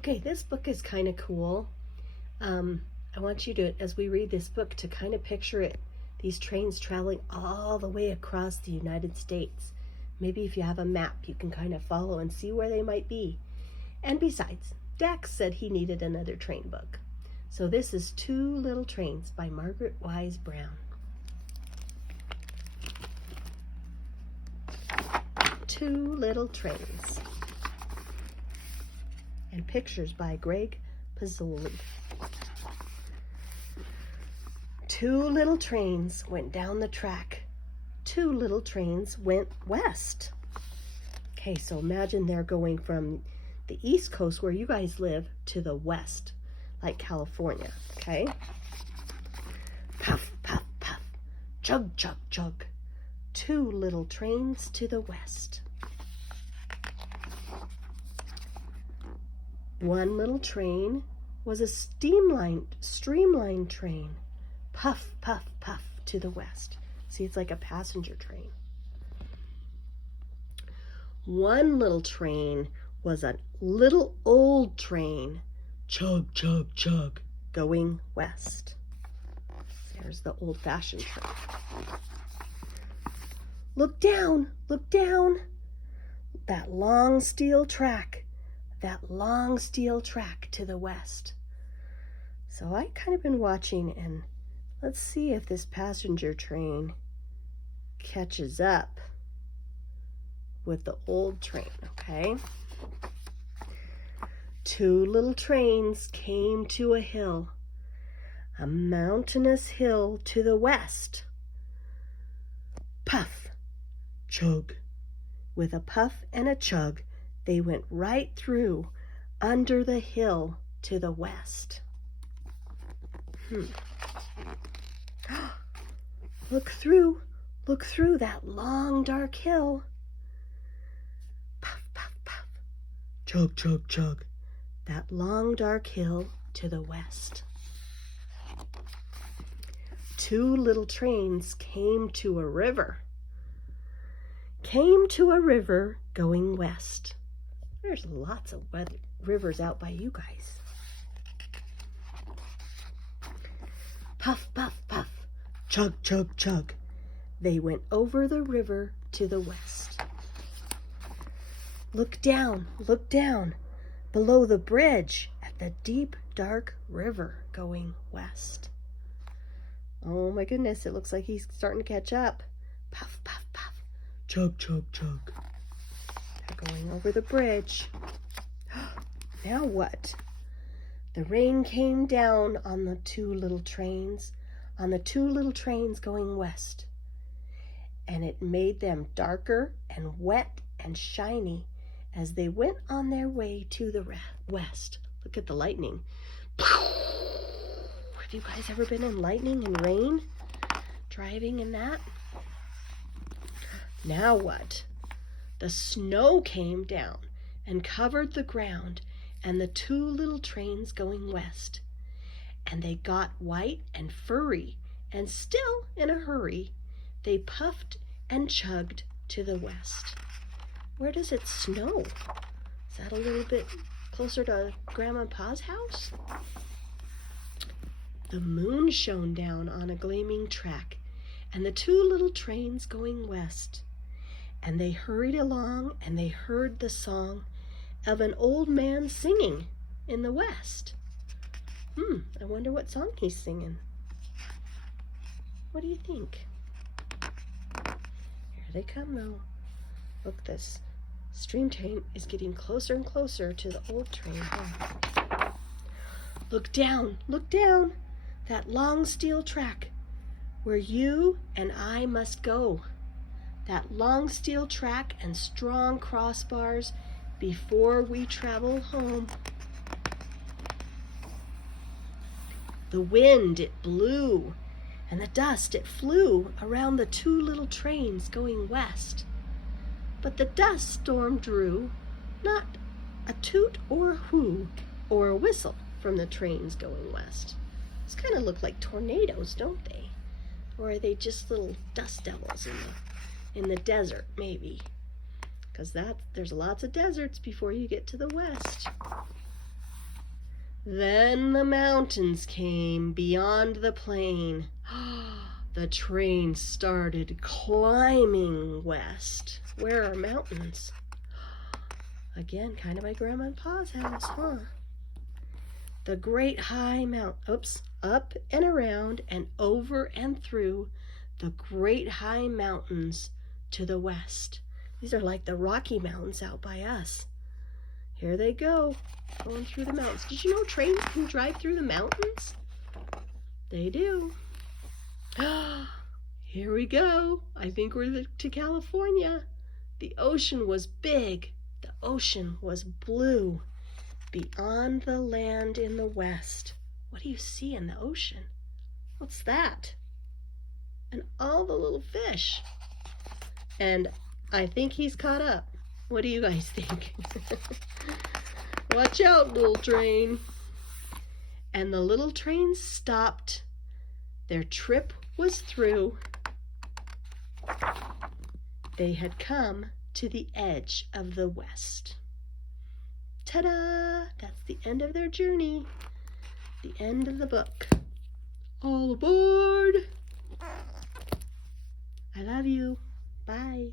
Okay, this book is kind of cool. I want you to, as we read this book, to kind of picture it, these trains traveling all the way across the United States. Maybe if you have a map, you can kind of follow and see where they might be. And besides, Dax said he needed another train book. So this is Two Little Trains by Margaret Wise Brown. Two Little Trains. And pictures by Greg Pizzoli. Two little trains went down the track. Two little trains went west. Okay, so imagine they're going from the East Coast where you guys live to the west, like California, okay? Puff, puff, puff, chug, chug, chug. Two little trains to the west. One little train was a streamlined train. Puff, puff, puff to the west. See, it's like a passenger train. One little train was a little old train. Chug, chug, chug, going west. There's the old-fashioned train. Look down, look down. That long steel track. That long steel track to the west. So I kind of been watching, and let's see if this passenger train catches up with the old train, okay? Two little trains came to a hill, a mountainous hill to the west. Puff, chug. With a puff and a chug, they went right through under the hill to the west. Look through that long dark hill. Puff, puff, puff. Chug, chug, chug. That long dark hill to the west. Two little trains came to a river. Came to a river going west. There's lots of rivers out by you guys. Puff, puff, puff. Chug, chug, chug. They went over the river to the west. Look down, below the bridge at the deep, dark river going west. Oh my goodness, it looks like he's starting to catch up. Puff, puff, puff. Chug, chug, chug. They're going over the bridge. Now what? The rain came down on the two little trains, going west. And it made them darker and wet and shiny as they went on their way to the west. Look at the lightning. Have you guys ever been in lightning and rain? Driving in that? Now what? The snow came down and covered the ground and the two little trains going west. And they got white and furry, and still in a hurry, they puffed and chugged to the west. Where does it snow? Is that a little bit closer to Grandma and Pa's house? The moon shone down on a gleaming track, and the two little trains going west. And they hurried along, and they heard the song of an old man singing in the west. I wonder what song he's singing. What do you think? Here they come though. Look, this stream train is getting closer and closer to the old train. Look down, that long steel track where you and I must go. That long steel track and strong crossbars before we travel home. The wind, it blew, and the dust, it flew around the two little trains going west. But the dust storm drew not a toot or a hoo or a whistle from the trains going west. These kind of look like tornadoes, don't they? Or are they just little dust devils in the desert, maybe? Because there's lots of deserts before you get to the west. Then the mountains came beyond the plain. The train started climbing west. Where are mountains? Again, kind of like Grandma and Pa's house, huh? The great high up and around and over and through the great high mountains to the west. These are like the Rocky Mountains out by us. Here they go, going through the mountains. Did you know trains can drive through the mountains? They do. Here we go. I think we're to California. The ocean was big. The ocean was blue. Beyond the land in the west. What do you see in the ocean? What's that? And all the little fish. And I think he's caught up. What do you guys think? Watch out, little train. And the little train stopped. Their trip was through. They had come to the edge of the west. Ta-da! That's the end of their journey. The end of the book. All aboard! I love you. Bye.